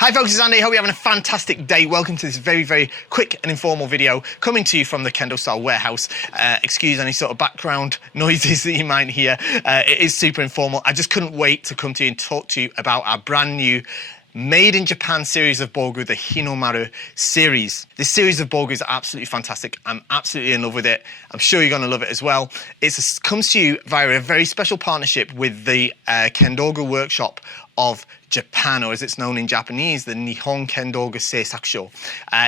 Hi folks, it's Andy. Hope you're having a fantastic day. Welcome to this very quick and informal video coming to you from the KendoStar warehouse. Excuse any sort of background noises that you might hear. It is super informal. I just couldn't wait to come to you and talk to you about our brand new Made in Japan series of Bogu, the HI NO MARU Series. This series of Bogu is absolutely fantastic. I'm absolutely in love with it. I'm sure you're going to love it as well. It comes to you via a very special partnership with the Kendogu Workshop of Japan, or as it's known in Japanese, the Nihon Kendogu Seisakusho.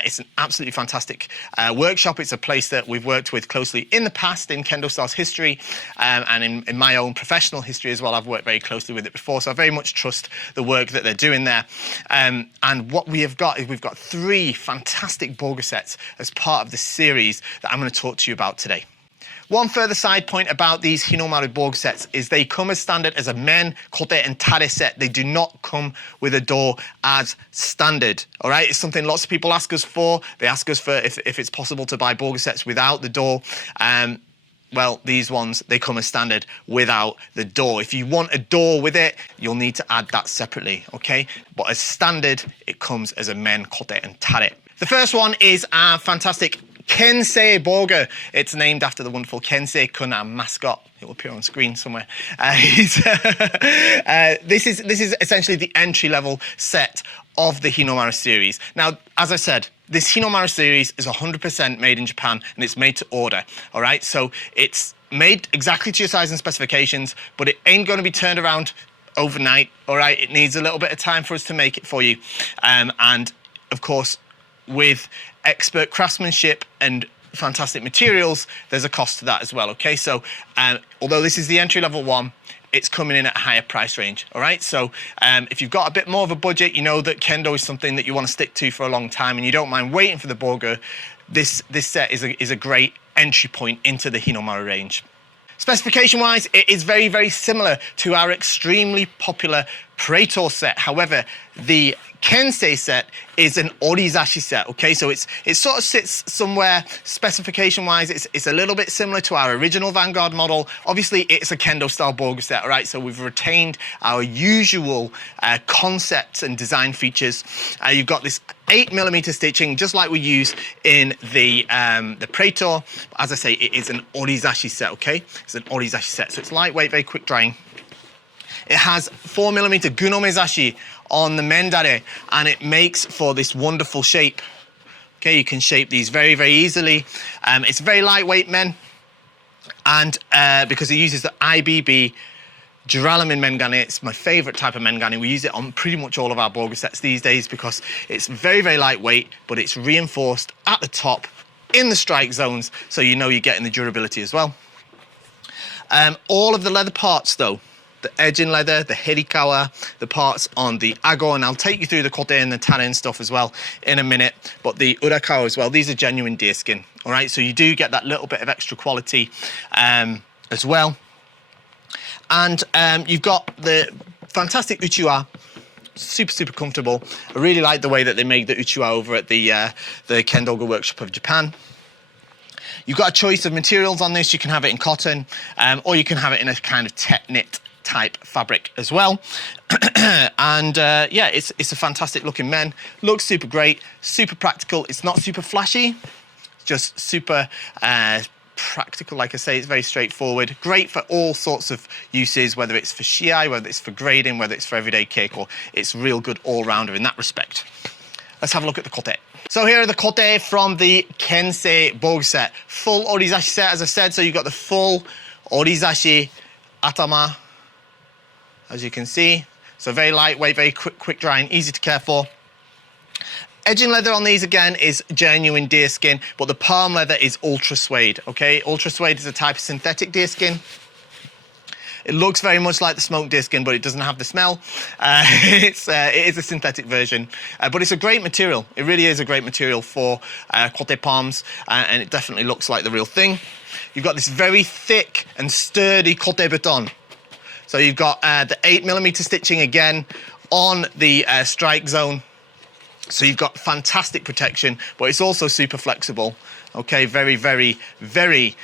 It's an absolutely fantastic workshop. It's a place that we've worked with closely in the past in KendoStar's history, and in my own professional history as well. I've worked very closely with it before, so I very much trust the work that they're doing there. And what we have got is we've got 3 fantastic Bogu sets as part of the series that I'm going to talk to you about today. One further side point about these HI NO MARU Bogu sets is they come as standard as a men, kote and tare set. They do not come with a door as standard, all right? It's something lots of people ask us for. They ask us for if it's possible to buy Bogu sets without the door. Well, these ones, they come as standard without the door. If you want a door with it, you'll need to add that separately, okay? But as standard, it comes as a men, kote and tare. The first one is our fantastic Kensei Bogu. It's named after the wonderful Kensei-kun, our mascot. It will appear on screen somewhere. This is essentially the entry-level set of the HI NO MARU series. Now, as I said, this HI NO MARU series is 100% made in Japan, and it's made to order, all right? So it's made exactly to your size and specifications, but it ain't going to be turned around overnight, all right? It needs a little bit of time for us to make it for you. And, of course, with expert craftsmanship and fantastic materials, there's a cost to that as well, okay? So although this is the entry-level one, it's coming in at a higher price range, all right? So if you've got a bit more of a budget, you know that Kendo is something that you want to stick to for a long time and you don't mind waiting for the Bogu, this set is a great entry point into the HI NO MARU range. Specification-wise, it is very similar to our extremely popular Praetor set. However, the Kensei set is an orizashi set, okay? So it sort of sits somewhere specification-wise. It's a little bit similar to our original Vanguard model. Obviously, it's a Kendo-style Bogu set, all right? So we've retained our usual concepts and design features. You've got this 8mm stitching, just like we use in the Praetor. As I say, it is an orizashi set, okay? It's an orizashi set, so it's lightweight, very quick drying. It has 4mm gunomezashi on the mendare, and it makes for this wonderful shape. Okay, you can shape these very easily. It's very lightweight men, and because it uses the IBB duralumin mengane, it's my favorite type of mengane. We use it on pretty much all of our Bogu sets these days because it's very lightweight, but it's reinforced at the top in the strike zones, so you know you're getting the durability as well. All of the leather parts though, the edging leather, the hirikawa, the parts on the ago, and I'll take you through the kote and the tare and stuff as well in a minute, but the urakawa as well, these are genuine deerskin, all right? So you do get that little bit of extra quality as well. And you've got the fantastic uchiwa, super comfortable. I really like the way that they make the uchiwa over at the Kendogu Workshop of Japan. You've got a choice of materials on this. You can have it in cotton, or you can have it in a kind of knit type fabric as well. And yeah, it's a fantastic looking men. Looks super great, super practical. It's not super flashy, it's just super practical. Like I say, it's very straightforward. Great for all sorts of uses, whether it's for shiai, whether it's for grading, whether it's for everyday keiko. It's real good all-rounder in that respect. Let's have a look at the kote. So here are the kote from the Kensei Bogu set. Full orizashi set, as I said, so you've got the full orizashi atama, as you can see. So very lightweight, very quick drying, easy to care for. Edging leather on these again is genuine deerskin, but the palm leather is ultra suede, okay? Ultra suede is a type of synthetic deerskin. It looks very much like the smoked deerskin, but it doesn't have the smell. It is a synthetic version, but it's a great material. It really is a great material for kote palms, and it definitely looks like the real thing. You've got this very thick and sturdy kote beton. So you've got the 8mm stitching again on the strike zone. So you've got fantastic protection, but it's also super flexible. Okay, very, very, very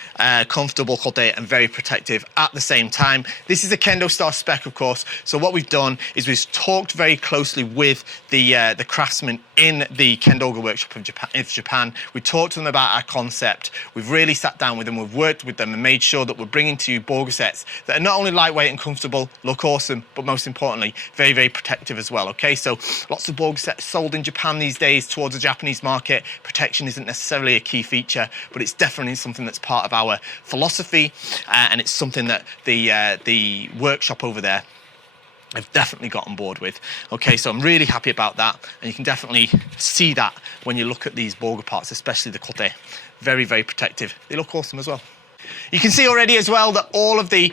comfortable kote and very protective at the same time. This is a KendoStar spec, of course. So what we've done is we've talked very closely with the craftsmen in the Kendogu workshop of Japan. We talked to them about our concept. We've really sat down with them, we've worked with them and made sure that we're bringing to you Bogu sets that are not only lightweight and comfortable, look awesome, but most importantly, very, very protective as well, okay? So lots of Bogu sets sold in Japan these days towards the Japanese market. Protection isn't necessarily a key feature, but it's definitely something that's part of our philosophy, and it's something that the workshop over there have definitely got on board with. Okay, so I'm really happy about that, and you can definitely see that when you look at these Bogu parts, especially the kote. Very, very protective. They look awesome as well. You can see already as well that all of the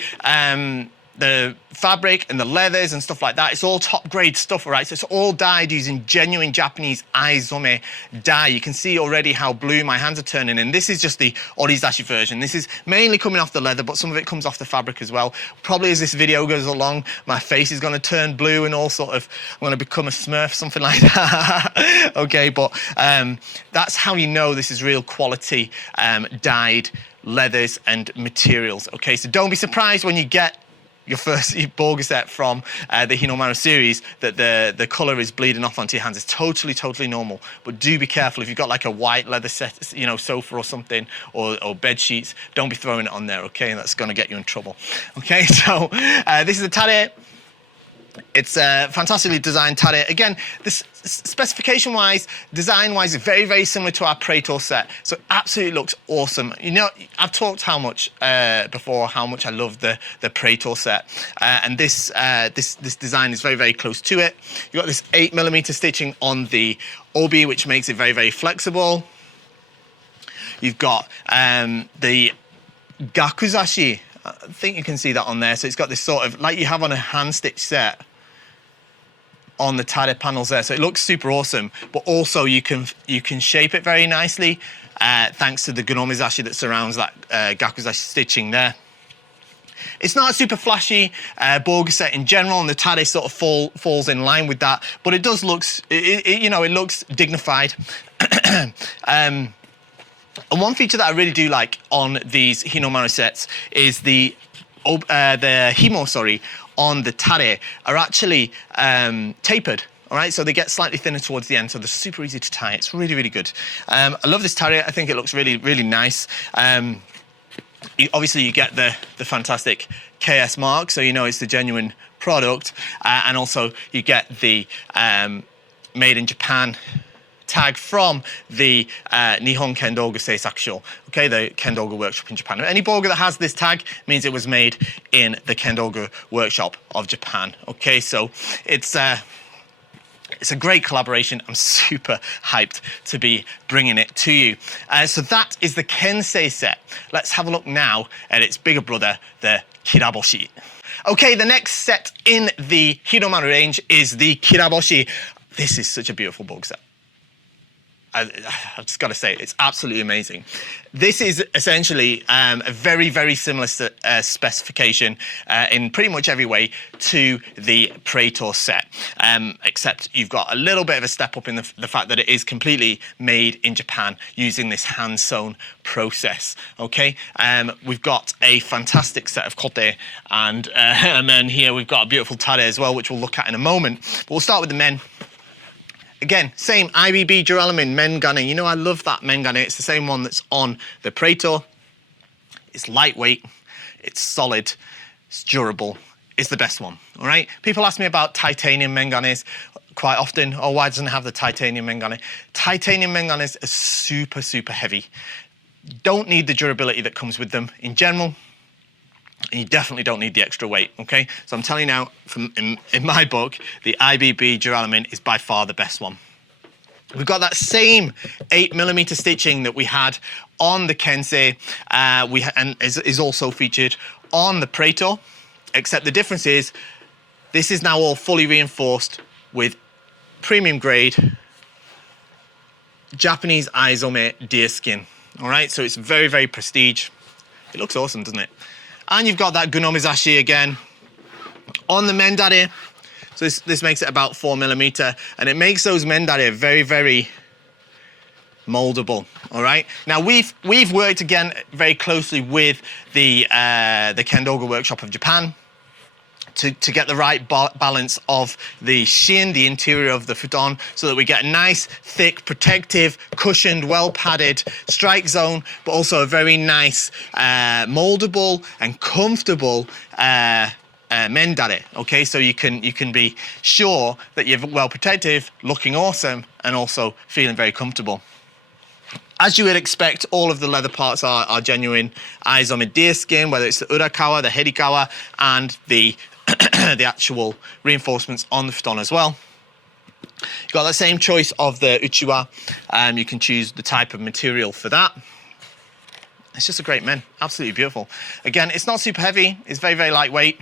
fabric and the leathers and stuff like that, it's all top grade stuff, all right? So it's all dyed using genuine Japanese aizome dye. You can see already how blue my hands are turning, and this is just the orizashi version. This is mainly coming off the leather, but some of it comes off the fabric as well. Probably as this video goes along, my face is gonna turn blue and all sort of, I'm gonna become a Smurf, something like that. Okay, but that's how you know this is real quality dyed leathers and materials. Okay, so don't be surprised when you get your first Bogu set from the HI NO MARU series that the colour is bleeding off onto your hands. It's totally, totally normal. But do be careful if you've got like a white leather set, you know, sofa or something, or bed sheets, don't be throwing it on there, okay? That's going to get you in trouble. Okay, so this is the tare. It's a fantastically designed tare. Again, this specification-wise, design-wise, is very, very similar to our Praetor set. So it absolutely looks awesome. You know, I've talked how much before how much I love the Praetor set, and this design is very, very close to it. You've got this 8mm stitching on the obi, which makes it very, very flexible. You've got the gakuzashi. I think you can see that on there. So it's got this sort of, like you have on a hand stitch set on the tare panels there. So it looks super awesome, but also you can shape it very nicely thanks to the gonomizashi that surrounds that gakuzashi stitching there. It's not a super flashy Bogu set in general, and the tare sort of falls in line with that, but it does look, you know, it looks dignified. And one feature that I really do like on these HI NO MARU sets is the himo, sorry, on the tare are actually tapered. All right, so they get slightly thinner towards the end, so they're super easy to tie. It's really, really good. I love this tare. I think it looks really, really nice. Obviously, you get the fantastic KS mark, so you know it's the genuine product, and also you get the made in Japan tag from the Nihon Kendogu Seisakusho, okay, the Kendogu workshop in Japan. Any Bogu that has this tag means it was made in the Kendogu workshop of Japan, okay? So it's a great collaboration. I'm super hyped to be bringing it to you. So that is the Kensei set. Let's have a look now at its bigger brother, the Kiraboshi. Okay, the next set in the HI NO MARU range is the Kiraboshi. This is such a beautiful Bogu set. I've just got to say, it's absolutely amazing. This is essentially a very, very similar specification in pretty much every way to the Praetor set, except you've got a little bit of a step up in the fact that it is completely made in Japan using this hand-sewn process, okay? We've got a fantastic set of kote, and then here we've got a beautiful tare as well, which we'll look at in a moment. But we'll start with the men. Again, same IBB duralumin men gunning. You know, I love that men gunning. It's the same one that's on the Praetor. It's lightweight, it's solid, it's durable. It's the best one, all right? People ask me about titanium men gunners quite often. Oh, why doesn't it have the titanium men gunner? Titanium men gunners are super, super heavy. Don't need the durability that comes with them in general. And you definitely don't need the extra weight, okay? So I'm telling you now, in my book, the IBB duralumin is by far the best one. We've got that same 8mm stitching that we had on the Kensei, and is also featured on the Praetor, except the difference is this is now all fully reinforced with premium grade Japanese aizome deer skin, all right? So it's very, very prestige. It looks awesome, doesn't it? And you've got that gonomizashi again on the mendare. So this makes it about 4mm, and it makes those mendare very, very moldable. All right. Now we've worked again very closely with the Kendoga Workshop of Japan to get the right balance of the shin, the interior of the futon, so that we get a nice, thick, protective, cushioned, well padded strike zone, but also a very nice moldable and comfortable mendare. Okay, so you can be sure that you're well protective, looking awesome, and also feeling very comfortable. As you would expect, all of the leather parts are genuine Aizome deer skin, whether it's the urakawa, the herikawa, and the the actual reinforcements on the futon as well. You've got that same choice of the uchiwa. You can choose the type of material for that. It's just a great men, absolutely beautiful. Again, it's not super heavy. It's very, very lightweight.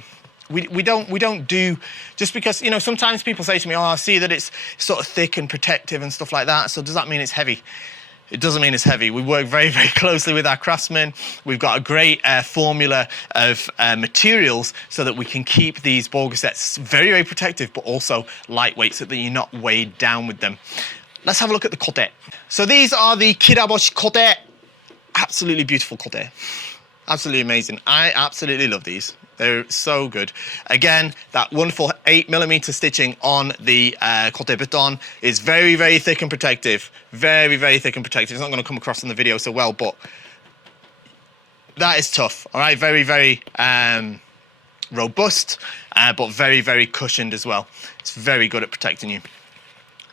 We don't do, just because, you know, sometimes people say to me, oh, I see that it's sort of thick and protective and stuff like that. So does that mean it's heavy? It doesn't mean it's heavy. We work very, very closely with our craftsmen. We've got a great formula of materials so that we can keep these bogu sets very, very protective, but also lightweight so that you're not weighed down with them. Let's have a look at the kote. So these are the kiraboshi kote. Absolutely beautiful kote. Absolutely amazing. I absolutely love these. They're so good. Again, that wonderful 8mm stitching on the kote baton is very, very thick and protective. Very, very thick and protective. It's not going to come across in the video so well, but that is tough. All right, very, very robust, but very, very cushioned as well. It's very good at protecting you.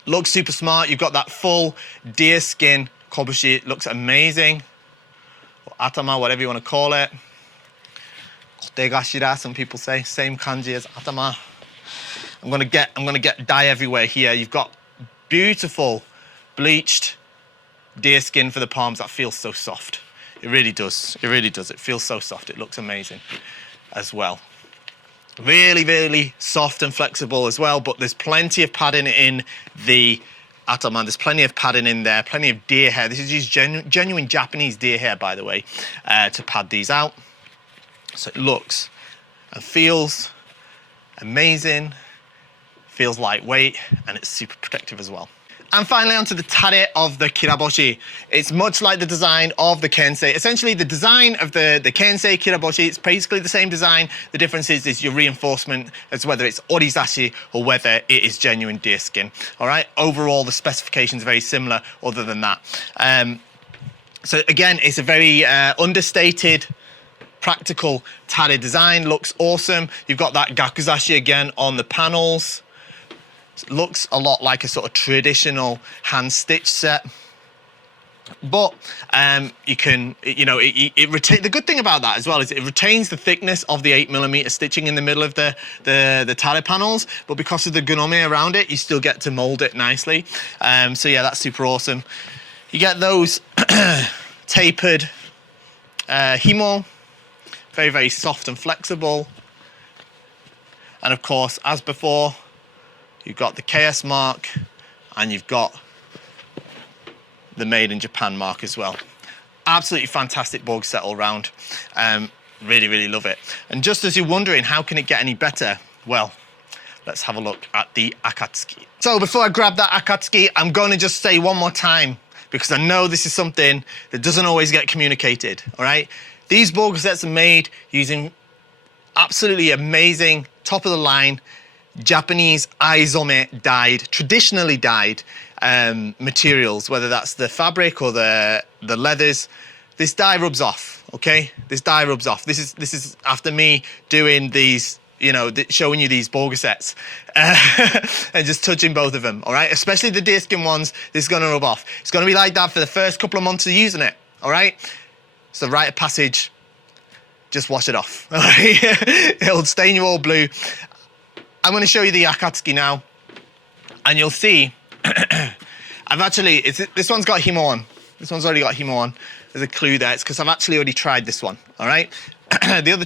Looks super smart. You've got that full deer skin kobushi. It looks amazing. Or atama, whatever you want to call it. Kotegashira, some people say, same kanji as atama. I'm gonna get dye everywhere here. You've got beautiful bleached deer skin for the palms. That feels so soft. It really does. It really does. It feels so soft. It looks amazing as well. Really, really soft and flexible as well. But there's plenty of padding in the atama. There's plenty of padding in there. Plenty of deer hair. This is used genuine Japanese deer hair, by the way, to pad these out. So it looks and feels amazing, feels lightweight, and it's super protective as well. And finally, onto the tare of the kiraboshi. It's much like the design of the kensei. Essentially, the design of the kensei kiraboshi, it's basically the same design. The difference is your reinforcement, as whether it's orizashi or whether it is genuine deer skin. All right. Overall, the specifications are very similar. Other than that, so again, it's a very understated, practical tare design. Looks awesome. You've got that gakuzashi again on the panels. It looks a lot like a sort of traditional hand stitch set, but you can, you know, the good thing about that as well is it retains the thickness of the 8mm stitching in the middle of the tare panels, but because of the gunome around it, you still get to mold it nicely. So yeah, that's super awesome. You get those tapered himo. Very, very soft and flexible. And of course, as before, you've got the KS mark and you've got the Made in Japan mark as well. Absolutely fantastic bogu set all round. Really, really love it. And just as you're wondering, how can it get any better? Well, let's have a look at the akatsuki. So before I grab that akatsuki, I'm going to just say one more time, because I know this is something that doesn't always get communicated, all right? These bogu sets are made using absolutely amazing, top of the line, Japanese aizome dyed, traditionally dyed materials, whether that's the fabric or the leathers. This dye rubs off, okay? This dye rubs off. This is after me doing these, you know, showing you these bogu sets and just touching both of them, all right? Especially the deerskin ones, this is gonna rub off. It's gonna be like that for the first couple of months of using it, all right? It's the rite of passage. Just wash it off. All right? It'll stain you all blue. I'm going to show you the akatsuki now, and you'll see. This one's got himo on. This one's already got himo on. There's a clue there. It's because I've actually already tried this one. All right. The other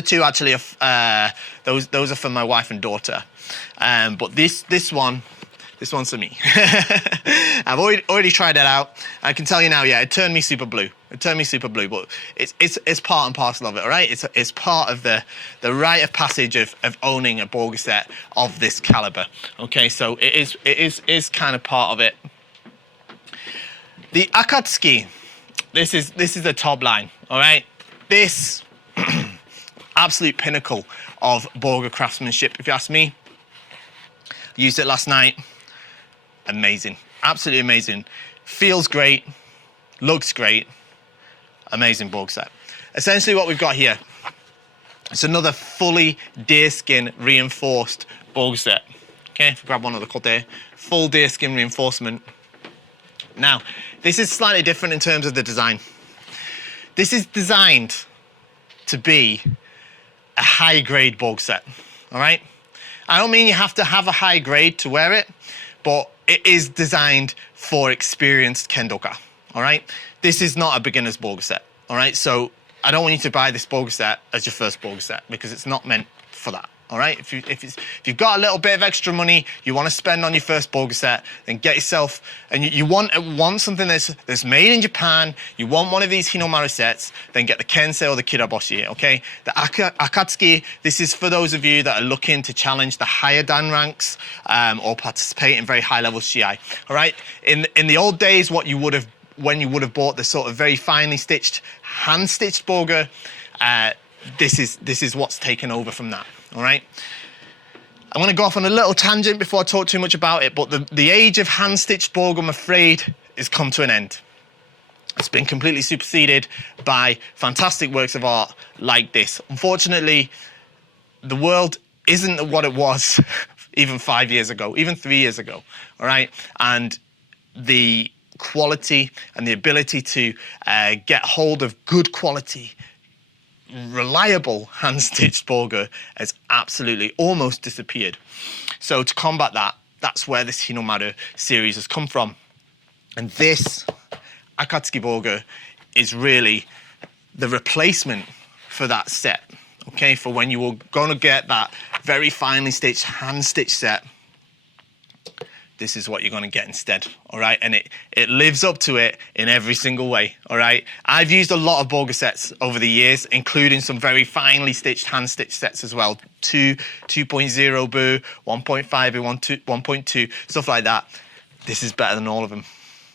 two actually are those are for my wife and daughter. But this one's for me. I've already tried it out. I can tell you now, yeah, it turned me super blue. It turned me super blue, but it's part and parcel of it, all right? It's part of the rite of passage of owning a bogu set of this caliber. Okay, so it is kind of part of it. The Akatsuki, this is the top line, all right? This absolute pinnacle of Bogu craftsmanship, if you ask me. Used it last night. Amazing, absolutely amazing. Feels great, looks great. Amazing Bogu set. Essentially what we've got here, it's another fully deerskin reinforced Bogu set. Okay, if we grab one of the kote, full deerskin reinforcement. Now, this is slightly different in terms of the design. This is designed to be a high grade Bogu set, all right? I don't mean you have to have a high grade to wear it, but it is designed for experienced kendoka, all right? This is not a beginner's Bogu set, all right? So I don't want you to buy this Bogu set as your first Bogu set because it's not meant for that, all right? If you've got a little bit of extra money you want to spend on your first Bogu set, then get yourself, and you want something that's made in Japan, you want one of these Hi no Maru sets, then get the Kensei or the Kiraboshi, okay? The Akatsuki, this is for those of you that are looking to challenge the higher dan ranks or participate in very high level Shiai, all right? In the old days, when you would have bought the sort of very finely stitched, hand-stitched Bogu, this is what's taken over from that, all right? I'm gonna go off on a little tangent before I talk too much about it, but the age of hand-stitched Bogu, I'm afraid, has come to an end. It's been completely superseded by fantastic works of art like this. Unfortunately, the world isn't what it was even 5 years ago, even 3 years ago, all right? And the quality and the ability to get hold of good quality, reliable hand-stitched Bogu has absolutely almost disappeared. So to combat that, that's where this Hi no Maru series has come from. And this Akatsuki Bogu is really the replacement for that set, okay? For when you were going to get that very finely stitched, hand-stitched set, this is what you're going to get instead, all right? And it lives up to it in every single way, all right? I've used a lot of Bogu sets over the years, including some very finely stitched, hand-stitched sets as well. 2.0 Bu, 1.5 Bu, 1.2, stuff like that. This is better than all of them.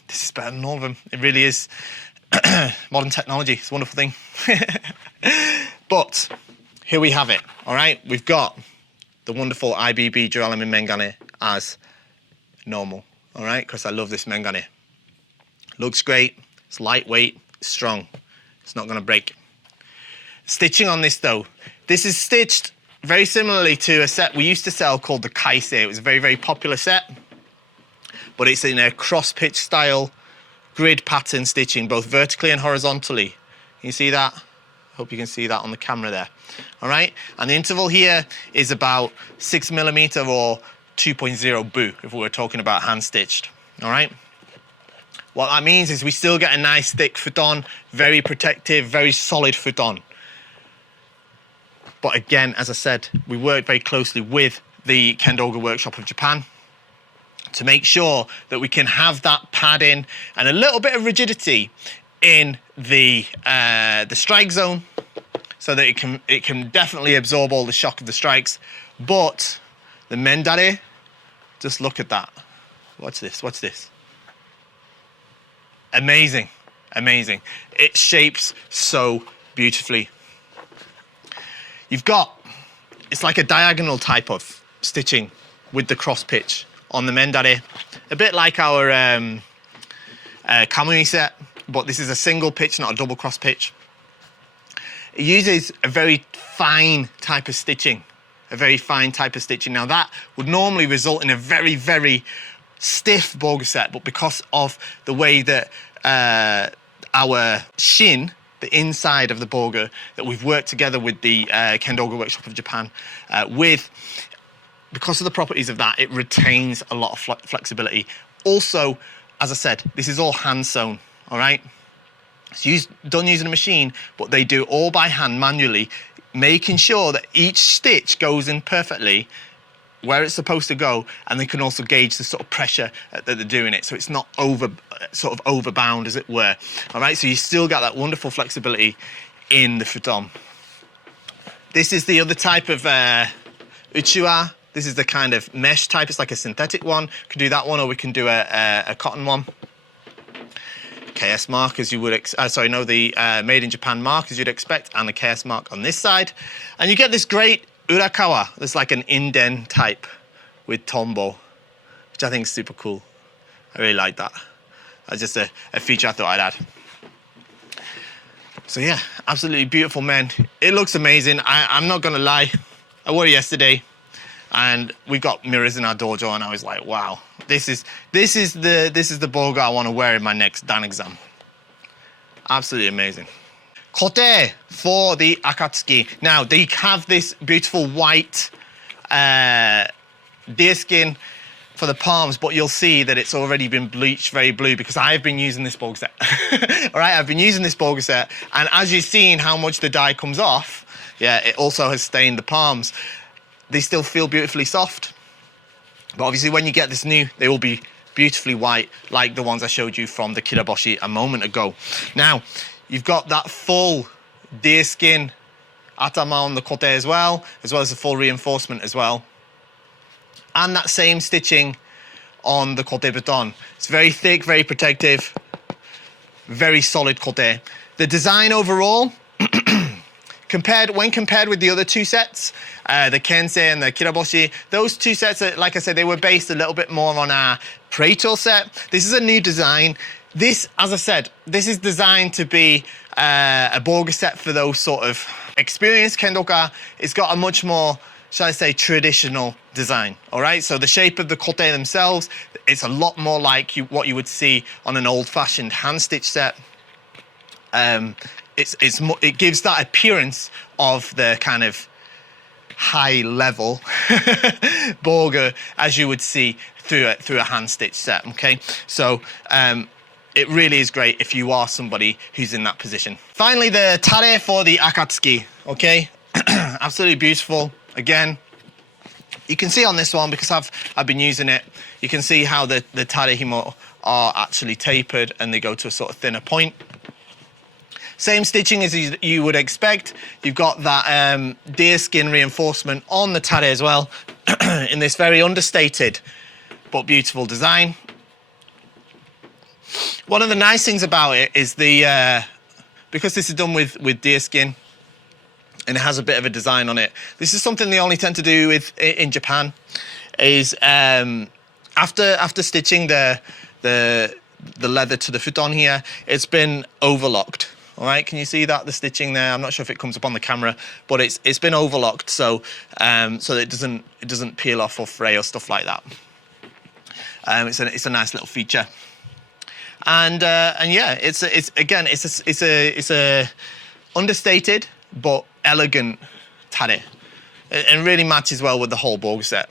This is better than all of them. It really is. Modern technology, it's a wonderful thing. But here we have it, all right? We've got the wonderful IBB duralumin mengane as normal, all right? Because I love this mengane. Looks great, it's lightweight, it's strong. It's not gonna break. Stitching on this though, this is stitched very similarly to a set we used to sell called the Kaisei. It was a very, very popular set, but it's in a cross-pitch style grid pattern stitching, both vertically and horizontally. Can you see that? Hope you can see that on the camera there. All right, and the interval here is about 6mm or 2.0 Bu if we were talking about hand stitched. All right, what that means is we still get a nice thick futon, very protective, very solid futon. But again, as I said, we work very closely with the Kendoga Workshop of Japan to make sure that we can have that padding and a little bit of rigidity in the strike zone, so that it can definitely absorb all the shock of the strikes. But the mendare, just look at that. What's this? What's this? Amazing, amazing. It shapes so beautifully. You've got, it's like a diagonal type of stitching with the cross pitch on the mendare, a bit like our Kamui set, but this is a single pitch, not a double cross pitch. It uses a very fine type of stitching, Now that would normally result in a very, very stiff Bogu set, but because of the way that our shin, the inside of the Bogu, that we've worked together with the Kendoga Workshop of Japan because of the properties of that, it retains a lot of flexibility. Also, as I said, this is all hand sewn, all right? It's done using a machine, but they do all by hand manually, making sure that each stitch goes in perfectly where it's supposed to go, and they can also gauge the sort of pressure that they're doing it, so it's not overbound, as it were. All right, so you still got that wonderful flexibility in the futon. This is the other type of uchiwa. This is the kind of mesh type. It's like a synthetic one. We can do that one, or we can do a cotton one. KS mark as you would, the made in Japan mark as you'd expect, and the KS mark on this side. And you get this great urakawa. There's like an inden type with tombo, which I think is super cool. I really like that. That's just a feature I thought I'd add. So yeah, absolutely beautiful men. It looks amazing. I'm not gonna lie. I wore it yesterday, and we got mirrors in our dojo, and I was like, wow, this is the bogu I want to wear in my next Dan exam. Absolutely amazing. Kote for the akatsuki. Now they have this beautiful white deerskin for the palms, but you'll see that it's already been bleached very blue because I've been using this bogu set. All right, I've been using this bogu set, and as you've seen how much the dye comes off, yeah, it also has stained the palms. They still feel beautifully soft, but obviously when you get this new, they will be beautifully white, like the ones I showed you from the kiraboshi a moment ago. Now, you've got that full deerskin atama on the kote as well as the full reinforcement as well. And that same stitching on the kote baton. It's very thick, very protective, very solid kote. The design overall, when compared with the other two sets, the Kensei and the Kiraboshi, those two sets, like I said, they were based a little bit more on our Preito set. This is a new design. This, as I said, this is designed to be a bogu set for those sort of experienced kendoka. It's got a much more, shall I say, traditional design, all right? So the shape of the kote themselves, it's a lot more like what you would see on an old-fashioned hand-stitch set. It gives that appearance of the kind of high-level bogu as you would see through a hand-stitch set, okay? So it really is great if you are somebody who's in that position. Finally, the tare for the akatsuki, okay? Absolutely beautiful. Again, you can see on this one, because I've been using it, you can see how the tare himo are actually tapered and they go to a sort of thinner point. Same stitching as you would expect. You've got that deerskin reinforcement on the tare as well in this very understated but beautiful design. One of the nice things about it is because this is done with deerskin, and it has a bit of a design on it. This is something they only tend to do in Japan. Is after stitching the leather to the futon here, it's been overlocked. All right, can you see that, the stitching there? I'm not sure if it comes up on the camera, but it's been overlocked so that it doesn't peel off or fray or stuff like that. It's a nice little feature, and yeah, it's a understated but elegant tare, and really matches well with the whole bogu set.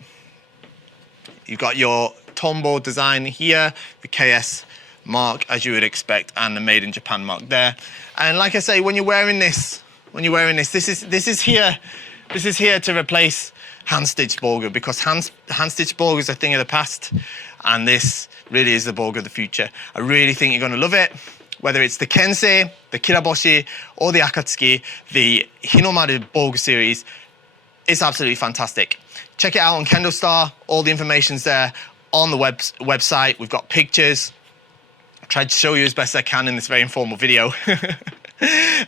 You've got your tombo design here, the KS mark as you would expect, and the made in Japan mark there. And like I say, when you're wearing this, this is here to replace hand stitched bogu, because hand stitched bogu is a thing of the past, and this really is the bogu of the future. I really think you're going to love it. Whether it's the Kensei, the Kiraboshi, or the Akatsuki, the HI NO MARU Bogu series, it's absolutely fantastic. Check it out on KendoStar. All the information's there on the website. We've got pictures. I tried to show you as best I can in this very informal video.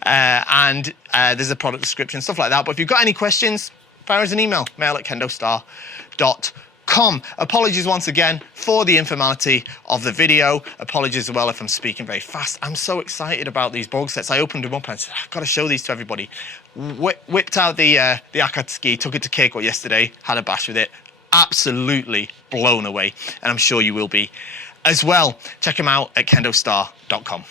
And there's a product description, stuff like that. But if you've got any questions, fire us an email, mail@kendostar.com. Apologies once again for the informality of the video. Apologies as well if I'm speaking very fast. I'm so excited about these bogu sets. I opened them up and I said, I've got to show these to everybody. Whipped out the Akatsuki, took it to Keiko yesterday, had a bash with it. Absolutely blown away, and I'm sure you will be as well. Check them out at kendostar.com.